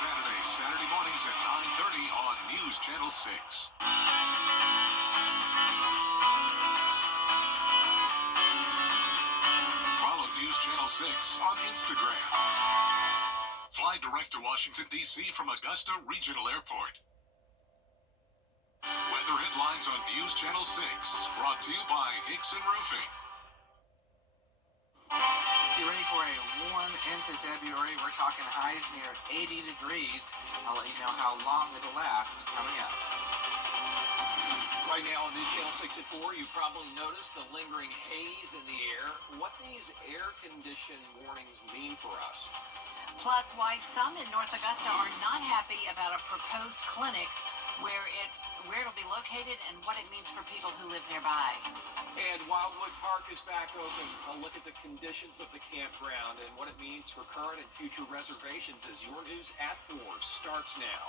Saturday mornings at 9:30 on News Channel 6. Follow News Channel 6 on Instagram. Fly direct to Washington, D.C. from Augusta Regional Airport. Weather headlines on News Channel 6, brought to you by Hickson Roofing. Get ready for a warm end to February. We're talking highs near 80 degrees. I'll let you know how long it'll last coming up. Right now on News Channel 6 at 4, you probably noticed the lingering haze in the air. What these air condition warnings mean for us. Plus, why some in North Augusta are not happy about a proposed clinic, where it'll be located and what it means for people who live nearby. And Wildwood Park is back open. A look at the conditions of the campground and what it means for current and future reservations as your News at 4 starts now.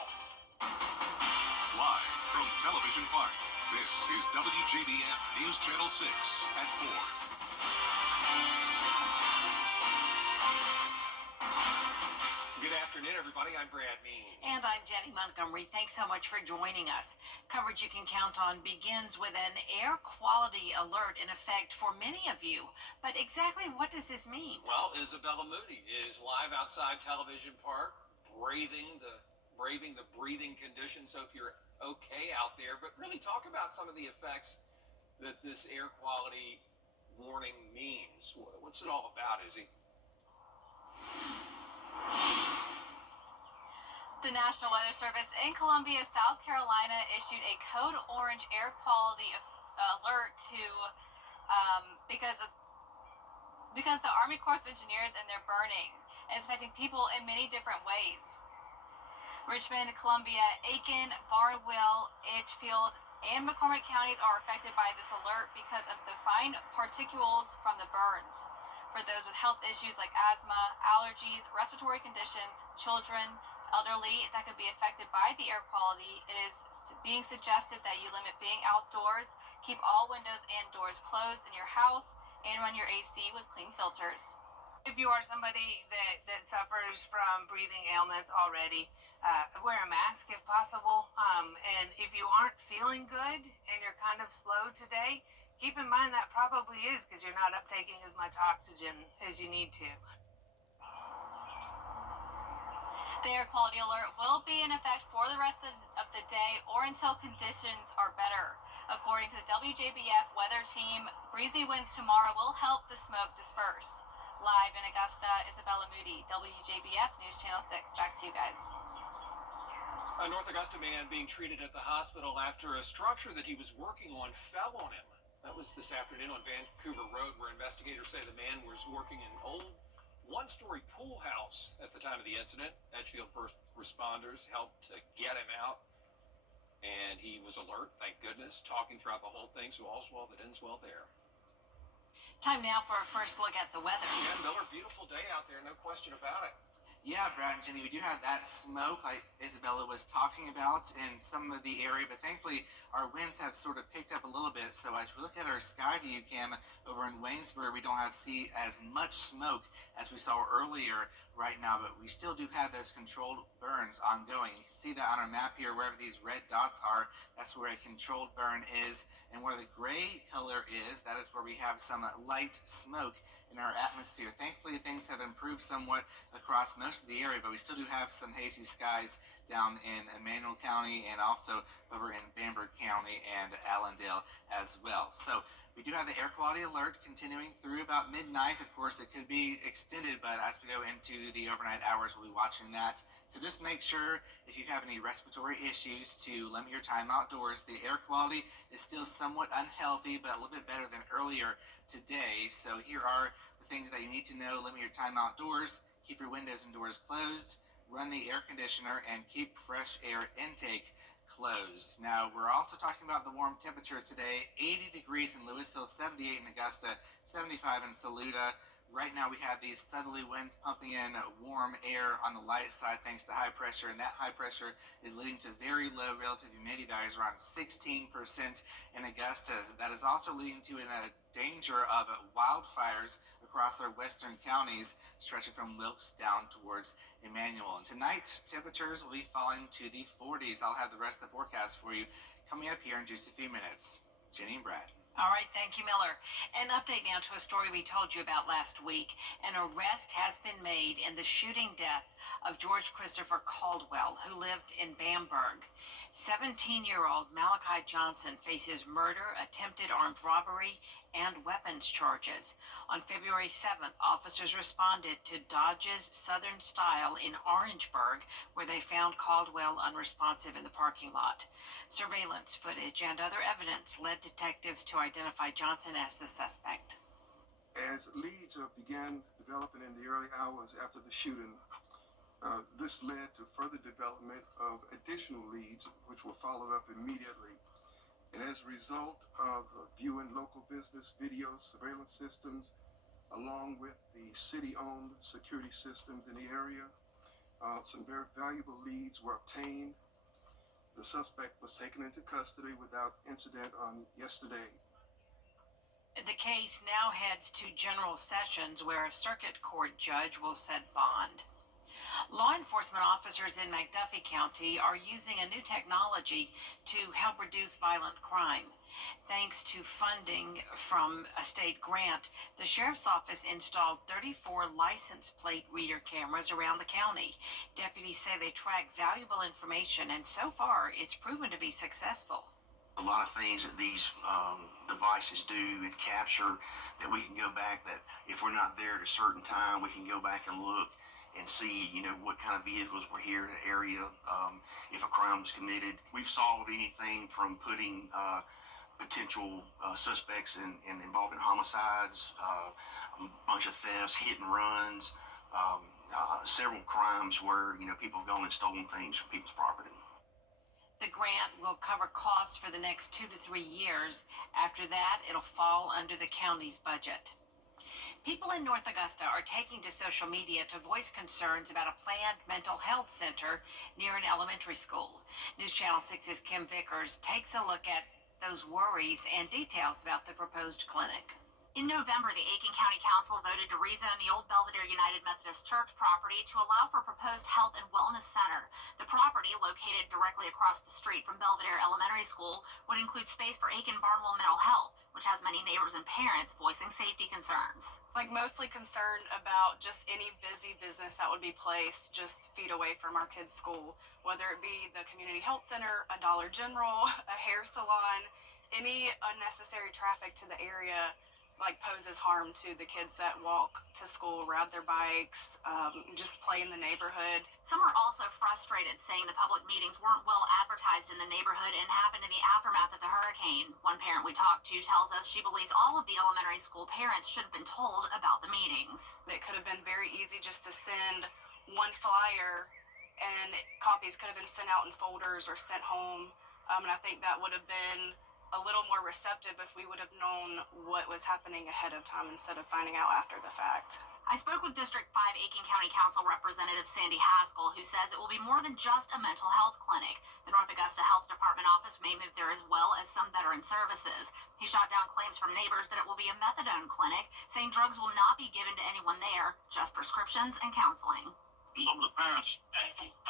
Live from Television Park, this is WJBF News Channel 6 at 4. Good afternoon, everybody. I'm Brad Means. And I'm Jenny Montgomery. Thanks so much for joining us. Coverage you can count on begins with an air quality alert in effect for many of you. But exactly what does this mean? Well, Isabella Moody is live outside Television Park, braving the breathing conditions. Hope you're okay out there. But really talk about some of the effects that this air quality warning means. What's it all about, Izzy? The National Weather Service in Columbia, South Carolina, issued a code orange air quality alert because the Army Corps of Engineers and they're burning, and it's affecting people in many different ways. Richmond, Columbia, Aiken, Barnwell, Edgefield, and McCormick counties are affected by this alert because of the fine particles from the burns. For those with health issues like asthma, allergies, respiratory conditions, children, elderly that could be affected by the air quality, it is being suggested that you limit being outdoors, keep all windows and doors closed in your house, and run your AC with clean filters. If you are somebody that suffers from breathing ailments already, wear a mask if possible. And if you aren't feeling good and you're kind of slow today, keep in mind that probably is because you're not uptaking as much oxygen as you need to. The air quality alert will be in effect for the rest of the day or until conditions are better. According to the WJBF weather team, breezy winds tomorrow will help the smoke disperse. Live in Augusta, Isabella Moody, WJBF News Channel 6. Back to you guys. A North Augusta man being treated at the hospital after a structure that he was working on fell on him. That was this afternoon on Vancouver Road, where investigators say the man was working in an old one-story pool house at the time of the incident. Edgefield first responders helped to get him out, and he was alert, thank goodness, talking throughout the whole thing, so all's well that ends well there. Time now for a first look at the weather. Yeah, Miller, beautiful day out there, no question about it. Yeah, Brad and Jenny, we do have that smoke like Isabella was talking about in some of the area, but thankfully our winds have sort of picked up a little bit. So as we look at our sky view cam over in Waynesburg, we don't see as much smoke as we saw earlier right now, but we still do have those controlled burns ongoing. You can see that on our map here, wherever these red dots are, that's where a controlled burn is. And where the gray color is, that is where we have some light smoke in our atmosphere. Thankfully, things have improved somewhat across most of the area, but we still do have some hazy skies down in Emmanuel County and also over in Bamberg County and Allendale as well. So we do have the air quality alert continuing through about midnight. Of course, it could be extended, but as we go into the overnight hours, we'll be watching that. So just make sure if you have any respiratory issues to limit your time outdoors. The air quality is still somewhat unhealthy, but a little bit better than earlier today. So here are the things that you need to know. Limit your time outdoors, keep your windows and doors closed, run the air conditioner, and keep fresh air intake closed. Now, we're also talking about the warm temperatures today. 80 degrees in Louisville, 78 in Augusta, 75 in Saluda. Right now we have these southerly winds pumping in warm air on the light side thanks to high pressure, and that high pressure is leading to very low relative humidity values around 16% in Augusta. That is also leading to a danger of wildfires across our western counties, stretching from Wilkes down towards Emmanuel. And tonight, temperatures will be falling to the 40s. I'll have the rest of the forecast for you coming up here in just a few minutes. Jenny and Brad. All right, thank you, Miller. An update now to a story we told you about last week. An arrest has been made in the shooting death of George Christopher Caldwell, who lived in Bamberg. 17-year-old Malachi Johnson faces murder, attempted armed robbery, and weapons charges. On February 7th, officers responded to Dodge's Southern Style in Orangeburg, where they found Caldwell unresponsive in the parking lot. Surveillance footage and other evidence led detectives to identify Johnson as the suspect. As leads began developing in the early hours after the shooting, this led to further development of additional leads, which were followed up immediately. And as a result of viewing local business video surveillance systems, along with the city-owned security systems in the area, some very valuable leads were obtained. The suspect was taken into custody without incident on yesterday. The case now heads to General Sessions, where a circuit court judge will set bond. Law enforcement officers in McDuffie County are using a new technology to help reduce violent crime. Thanks to funding from a state grant, the sheriff's office installed 34 license plate reader cameras around the county. Deputies say they track valuable information, and so far it's proven to be successful. A lot of things that these devices do and capture, that we can go back, that if we're not there at a certain time, we can go back and look and see, what kind of vehicles were here in the area, if a crime was committed. We've solved anything from putting potential suspects involved in homicides, a bunch of thefts, hit and runs, several crimes where, people have gone and stolen things from people's property. The grant will cover costs for the next 2 to 3 years. After that, it'll fall under the county's budget. People in North Augusta are taking to social media to voice concerns about a planned mental health center near an elementary school. News Channel 6's Kim Vickers takes a look at those worries and details about the proposed clinic. In November, the Aiken County Council voted to rezone the old Belvedere United Methodist Church property to allow for a proposed health and wellness center. The property, located directly across the street from Belvedere Elementary School, would include space for Aiken Barnwell Mental Health, which has many neighbors and parents voicing safety concerns. Mostly concerned about just any busy business that would be placed just feet away from our kids' school, whether it be the community health center, a Dollar General, a hair salon. Any unnecessary traffic to the area poses harm to the kids that walk to school, ride their bikes, just play in the neighborhood. Some are also frustrated, saying the public meetings weren't well advertised in the neighborhood and happened in the aftermath of the hurricane. One parent we talked to tells us she believes all of the elementary school parents should have been told about the meetings. It could have been very easy just to send one flyer, and copies could have been sent out in folders or sent home. And I think that would have been a little more receptive if we would have known what was happening ahead of time instead of finding out after the fact. I spoke with District 5 Aiken County Council Representative Sandy Haskell, who says it will be more than just a mental health clinic. The North Augusta Health Department office may move there as well as some veteran services. He shot down claims from neighbors that it will be a methadone clinic, saying drugs will not be given to anyone there, just prescriptions and counseling. Some of the parents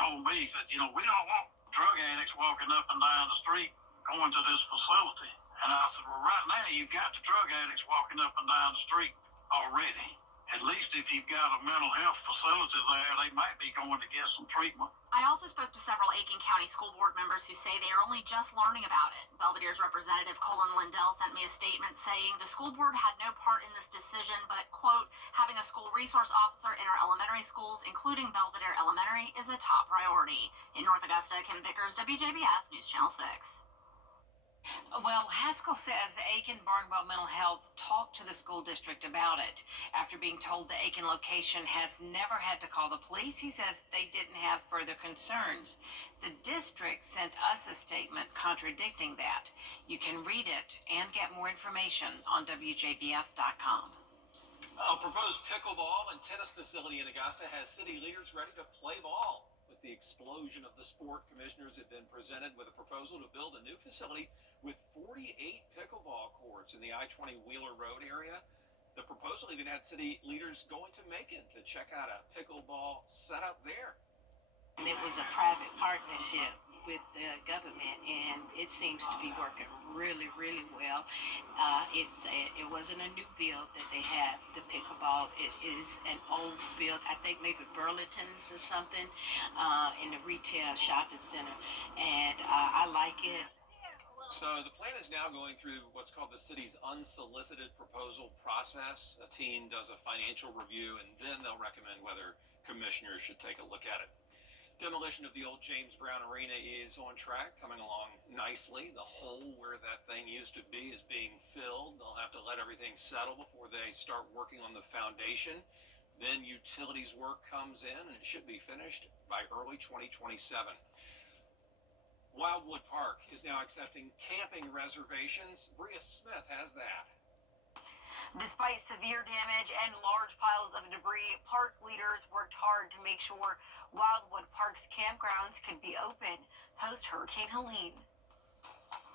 told me, said, we don't want drug addicts walking up and down the street going to this facility. And I said, well, right now you've got the drug addicts walking up and down the street already. At least if you've got a mental health facility there, they might be going to get some treatment. I also spoke to several Aiken County School Board members who say they are only just learning about it. Belvedere's Representative Colin Lindell sent me a statement saying the school board had no part in this decision, but, quote, having a school resource officer in our elementary schools, including Belvedere Elementary, is a top priority. In North Augusta, Kim Vickers, WJBF, News Channel 6. Well, Haskell says the Aiken Barnwell Mental Health talked to the school district about it. After being told the Aiken location has never had to call the police, he says they didn't have further concerns. The district sent us a statement contradicting that. You can read it and get more information on WJBF.com. A proposed pickleball and tennis facility in Augusta has city leaders ready to play ball. With the explosion of the sport, commissioners have been presented with a proposal to build a new facility with 48 pickleball courts in the I-20 Wheeler Road area. The proposal even had city leaders going to Macon to check out a pickleball setup there. And it was a private partnership with the government, and it seems to be working really, really well. It wasn't a new build that they had, the pickleball. It is an old build, I think maybe Burlington's or something, in the retail shopping center, and I like it. So the plan is now going through what's called the city's unsolicited proposal process. A team does a financial review, and then they'll recommend whether commissioners should take a look at it. Demolition of the old James Brown Arena is on track, coming along nicely. The hole where that thing used to be is being filled. They'll have to let everything settle before they start working on the foundation. Then utilities work comes in, and it should be finished by early 2027. Wildwood Park is now accepting camping reservations. Bria Smith has that. Despite severe damage and large piles of debris, park leaders worked hard to make sure Wildwood Park's campgrounds could be open post-Hurricane Helene.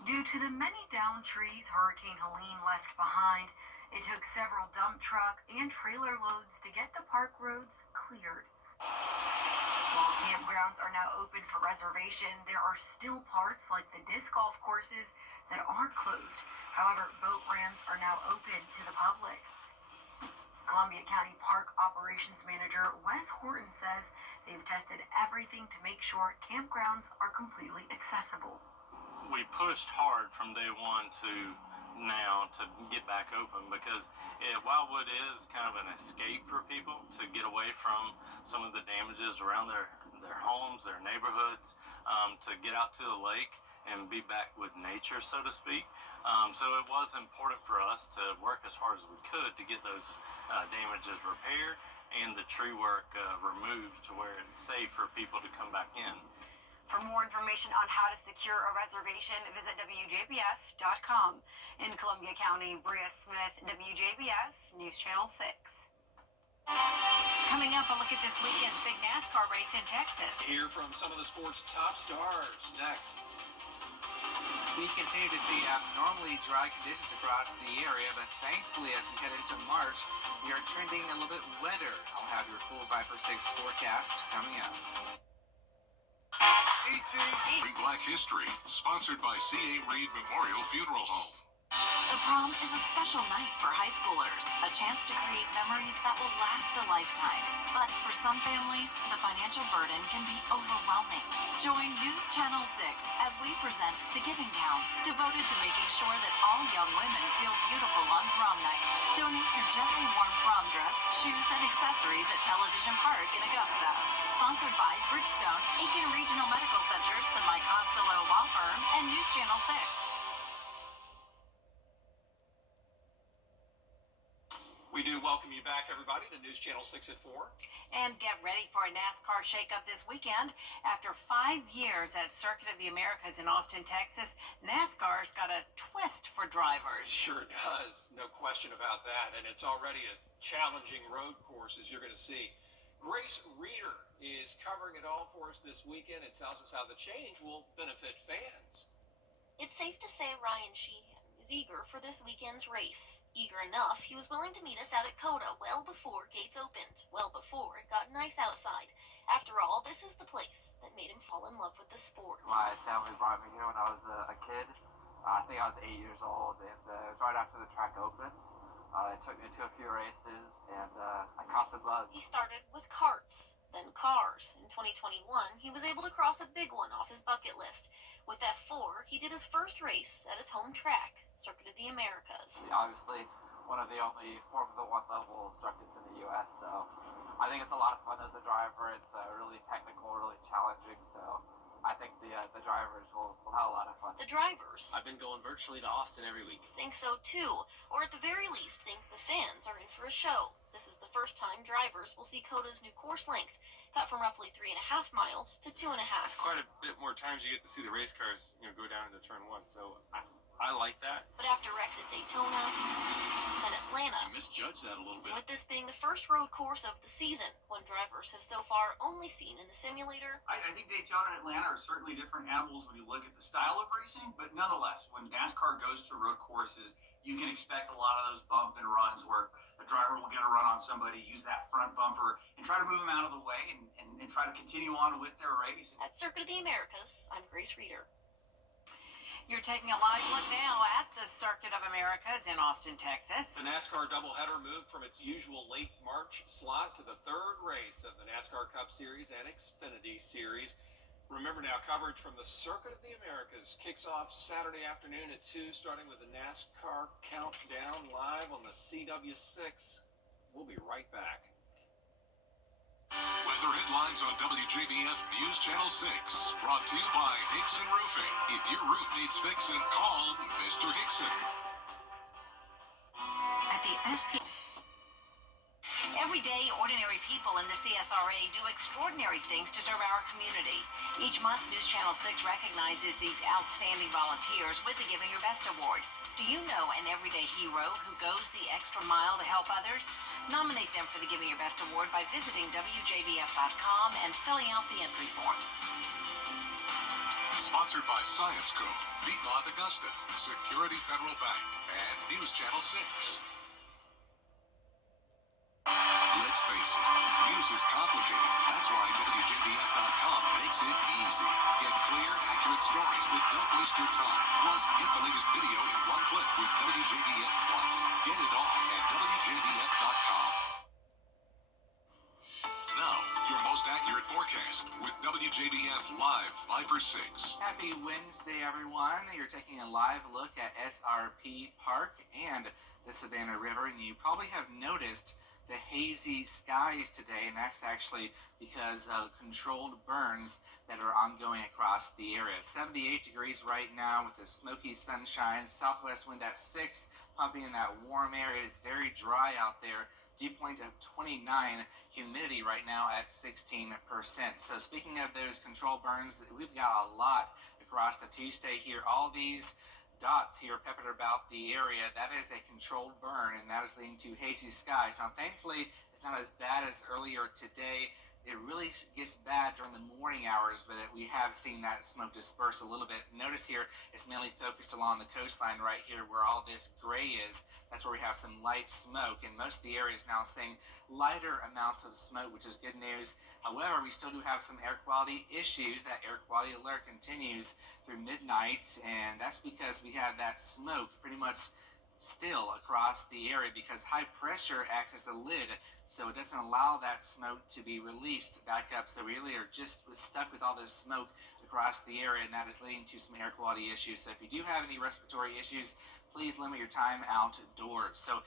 Due to the many downed trees Hurricane Helene left behind, it took several dump truck and trailer loads to get the park roads cleared. While campgrounds are now open for reservation, there are still parts like the disc golf courses that aren't closed. However, boat ramps are now open to the public. Columbia County Park Operations Manager Wes Horton says they've tested everything to make sure campgrounds are completely accessible. We pushed hard from day one to now to get back open because Wildwood is kind of an escape for people to get away from some of the damages around their homes, their neighborhoods, to get out to the lake and be back with nature, so to speak. So it was important for us to work as hard as we could to get those damages repaired and the tree work removed to where it's safe for people to come back in. For more information on how to secure a reservation, visit WJBF.com. In Columbia County, Bria Smith, WJBF, News Channel 6. Coming up, a look at this weekend's big NASCAR race in Texas. Hear from some of the sport's top stars next. We continue to see abnormally dry conditions across the area, but thankfully as we head into March, we are trending a little bit wetter. I'll have your full 5 for 6 forecast coming up. Read Black History, sponsored by C.A. Reed Memorial Funeral Home. The prom is a special night for high schoolers, a chance to create memories that will last a lifetime. But for some families, the financial burden can be overwhelming. Join News Channel 6 as we present The Giving Gown, devoted to making sure that all young women feel beautiful on prom night. Donate your gently warm prom dress, shoes, and accessories at Television Park in Augusta. Sponsored by Bridgestone, Aiken Regional Medical Centers, the Mike Costello Law Firm, and News Channel 6. We do welcome you back, everybody, to News Channel 6 at 4. And get ready for a NASCAR shakeup this weekend. After 5 years at Circuit of the Americas in Austin, Texas, NASCAR's got a twist for drivers. Sure does, no question about that. And it's already a challenging road course, as you're going to see. Grace Reeder is covering it all for us this weekend and tells us how the change will benefit fans. It's safe to say Ryan Sheehan is eager for this weekend's race. Eager enough, he was willing to meet us out at COTA well before gates opened, well before it got nice outside. After all, this is the place that made him fall in love with the sport. My family brought me here when I was a kid. I think I was 8 years old, and it was right after the track opened. They took me to a few races, and I caught the bug. He started with karts, then cars. In 2021, he was able to cross a big one off his bucket list. With F4, he did his first race at his home track, Circuit of the Americas. Obviously, one of the only Formula One level circuits in the U.S., so I think it's a lot of fun as a driver. It's really technical, really challenging, so I think the drivers will have a lot of fun. The drivers, I've been going virtually to Austin every week. think so too, or at the very least think the fans are in for a show. This is the first time drivers will see COTA's new course length, cut from roughly 3.5 miles to 2.5. It's quite a bit more times you get to see the race cars, go down into turn one. So I like that. But after wrecks at Daytona and Atlanta, I misjudged that a little bit. with this being the first road course of the season, one drivers have so far only seen in the simulator. I think Daytona and Atlanta are certainly different animals when you look at the style of racing, but nonetheless, when NASCAR goes to road courses, you can expect a lot of those bump and runs where a driver will get a run on somebody, use that front bumper, and try to move them out of the way and try to continue on with their race. At Circuit of the Americas, I'm Grace Reeder. You're taking a live look now at the Circuit of Americas in Austin, Texas. The NASCAR doubleheader moved from its usual late March slot to the third race of the NASCAR Cup Series and Xfinity Series. Remember now, coverage from the Circuit of the Americas kicks off Saturday afternoon at 2, starting with the NASCAR Countdown live on the CW6. We'll be right back. Weather headlines on WJBF News Channel 6. Brought to you by Hickson Roofing. If your roof needs fixing, call Mr. Hickson. At the SP. Every day, ordinary people in the CSRA do extraordinary things to serve our community. Each month, News Channel 6 recognizes these outstanding volunteers with the Giving Your Best Award. Do you know an everyday hero who goes the extra mile to help others? Nominate them for the Giving Your Best Award by visiting WJBF.com and filling out the entry form. Sponsored by Science Co., Piedmont Augusta, Security Federal Bank, and News Channel 6. Let's face it, news is complicated. That's why WJBF.com makes it easy. Get clear, accurate stories that don't waste your time. Plus, get the latest video in one click with WJBF Plus. Get it all at WJBF.com. Now, your most accurate forecast with WJBF Live Viper 6. Happy Wednesday, everyone. You're taking a live look at SRP Park and the Savannah River, and you probably have noticed the hazy skies today, and that's actually because of controlled burns that are ongoing across the area. 78 degrees right now with the smoky sunshine, southwest wind at 6, pumping in that warm air. It is very dry out there. Dew point of 29, humidity right now at 16%. So speaking of those controlled burns, we've got a lot across the two-state here. All these dots here peppered about the area, that is a controlled burn, and that is leading to hazy skies. Now, thankfully, it's not as bad as earlier today. It really gets bad during the morning hours, but we have seen that smoke disperse a little bit. Notice here, it's mainly focused along the coastline right here where all this gray is. That's where we have some light smoke, and most of the area is now seeing lighter amounts of smoke, which is good news. However, we still do have some air quality issues. That air quality alert continues through midnight, and that's because we had that smoke pretty much still across the area because high pressure acts as a lid, so it doesn't allow that smoke to be released back up. So we really are just stuck with all this smoke across the area, and that is leading to some air quality issues. So if you do have any respiratory issues, please limit your time outdoors. So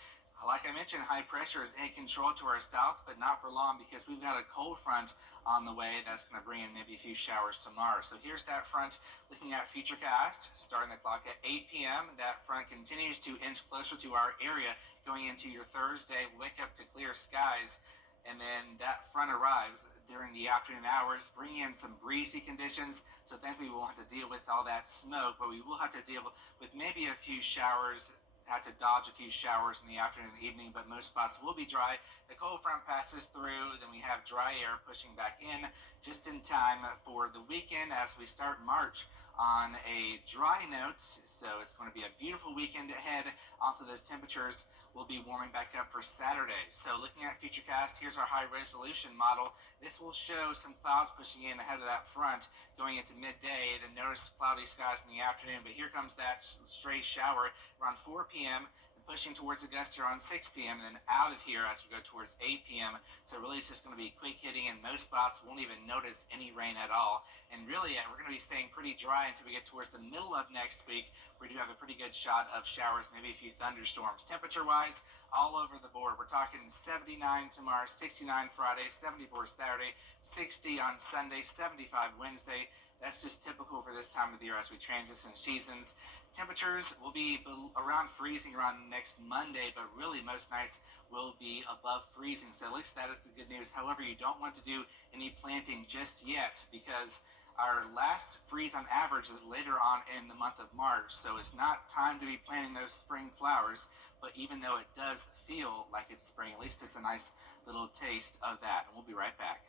like I mentioned, high pressure is in control to our south, but not for long because we've got a cold front on the way that's going to bring in maybe a few showers tomorrow. So here's that front looking at Futurecast, starting the clock at 8 p.m. That front continues to inch closer to our area going into your Thursday. Wake up to clear skies, and then that front arrives during the afternoon hours, bringing in some breezy conditions. So thankfully we won't have to deal with all that smoke, but we will have to deal with maybe a few showers. Have to dodge a few showers in the afternoon and evening, but most spots will be dry. The cold front passes through, then we have dry air pushing back in just in time for the weekend as we start March on a dry note. So it's going to be a beautiful weekend ahead. Also, those temperatures will be warming back up for Saturday. So looking at Futurecast, here's our high resolution model. This will show some clouds pushing in ahead of that front going into midday. Then notice cloudy skies in the afternoon, but here comes that stray shower around 4 p.m. and pushing towards Augusta around 6 p.m. and then out of here as we go towards 8 p.m. So really it's just going to be quick hitting, and most spots won't even notice any rain at all. And really we're going to be staying pretty dry until we get towards the middle of next week. We do have a pretty good shot of showers, maybe a few thunderstorms. Temperature-wise, all over the board. We're talking 79 tomorrow, 69 Friday, 74 Saturday, 60 on Sunday, 75 Wednesday. That's just typical for this time of the year as we transition seasons. Temperatures will be around freezing around next Monday, but really most nights will be above freezing. So at least that is the good news. However, you don't want to do any planting just yet because our last freeze on average is later on in the month of March. So it's not time to be planting those spring flowers, but even though it does feel like it's spring, at least it's a nice little taste of that. And we'll be right back.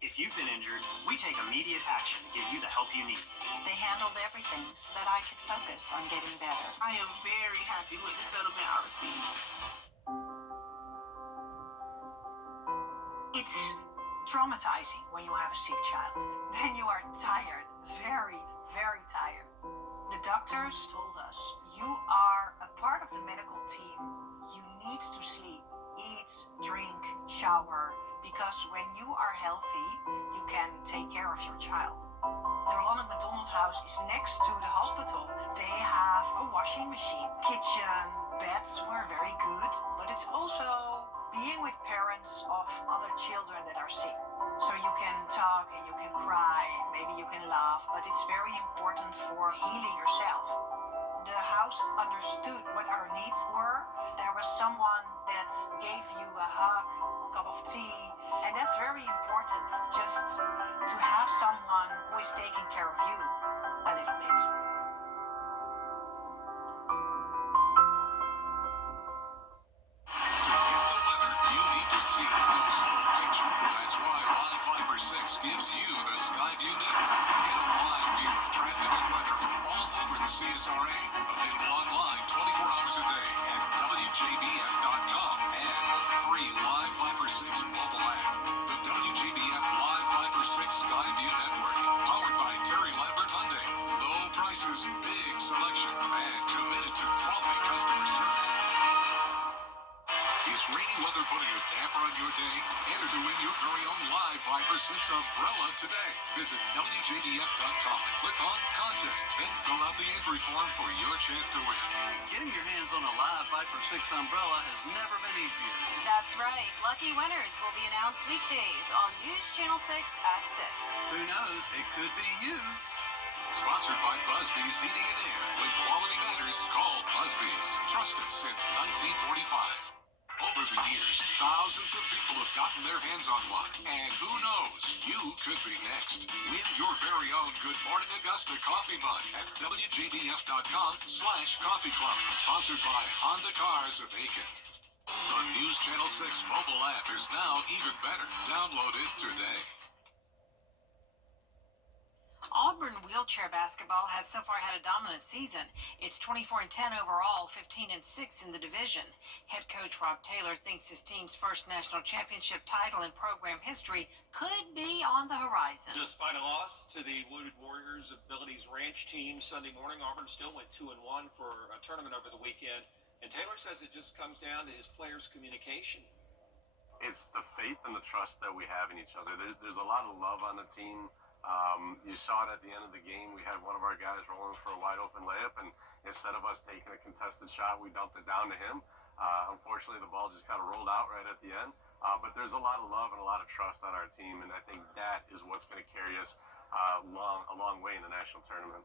If you've been injured, we take immediate action to get you the help you need. They handled everything so that I could focus on getting better. I am very happy with the settlement I received. It's traumatizing when you have a sick child. Then you are tired, very, very tired. The doctors told us, you are a part of the medical team. You need to sleep, eat, drink, shower, because when you are healthy, you can take care of your child. The Ronald McDonald House is next to the hospital. They have a washing machine, kitchen, beds were very good, but it's also being with parents of other children that are sick. So you can talk and you can cry, maybe you can laugh, but it's very important for healing yourself. The house understood what our needs were. There was someone that gave you a hug, a cup of tea, and that's very important, just to have someone who is taking care of you a little bit. To get the weather, you need to see the whole picture. That's why Live Fiber 6 gives you the Skyview network. Get a live view of traffic and weather from all over the CSRA. Available online 24 hours a day at WJBF.com and the free Live Fiber 6 mobile app. The WJBF Live Fiber 6 Skyview network, powered by Terry Lambert Hyundai. Low prices, big selection, and committed to quality customer service. Is rainy weather putting a damper on your day? Enter to win your very own Live Fiber 6 umbrella today. Visit WJBF.com and click on Contest. Then fill out the entry form for your chance to win. Getting your hands on a Live Viper 6 umbrella has never been easier. That's right. Lucky winners will be announced weekdays on News Channel 6 at 6. Who knows? It could be you. Sponsored by Busby's Heating and Air. When quality matters, call Busby's. Trusted since 1945. Over the years, thousands of people have gotten their hands on one. And who knows, you could be next. Win your very own Good Morning Augusta coffee mug at WJBF.com/coffee club. Sponsored by Honda Cars of Aiken. The News Channel 6 mobile app is now even better. Download it today. Auburn wheelchair basketball has so far had a dominant season. It's 24-10 overall, 15-6 in the division. Head coach Rob Taylor thinks his team's first national championship title in program history could be on the horizon. Despite a loss to the Wounded Warriors Abilities Ranch team Sunday morning, Auburn still went 2-1 for a tournament over the weekend. And Taylor says it just comes down to his players' communication. It's the faith and the trust that we have in each other. There's a lot of love on the team. You saw it at the end of the game. We had one of our guys rolling for a wide open layup, and instead of us taking a contested shot, we dumped it down to him. Unfortunately, the ball just kind of rolled out right at the end. But there's a lot of love and a lot of trust on our team, and I think that is what's going to carry us a long way in the national tournament.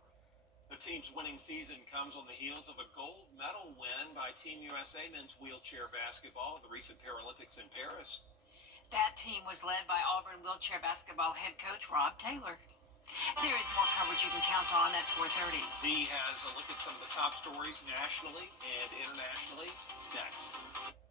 The team's winning season comes on the heels of a gold medal win by Team USA men's wheelchair basketball at the recent Paralympics in Paris. That team was led by Auburn wheelchair basketball head coach Rob Taylor. There is more coverage you can count on at 4:30. He has a look at some of the top stories nationally and internationally next.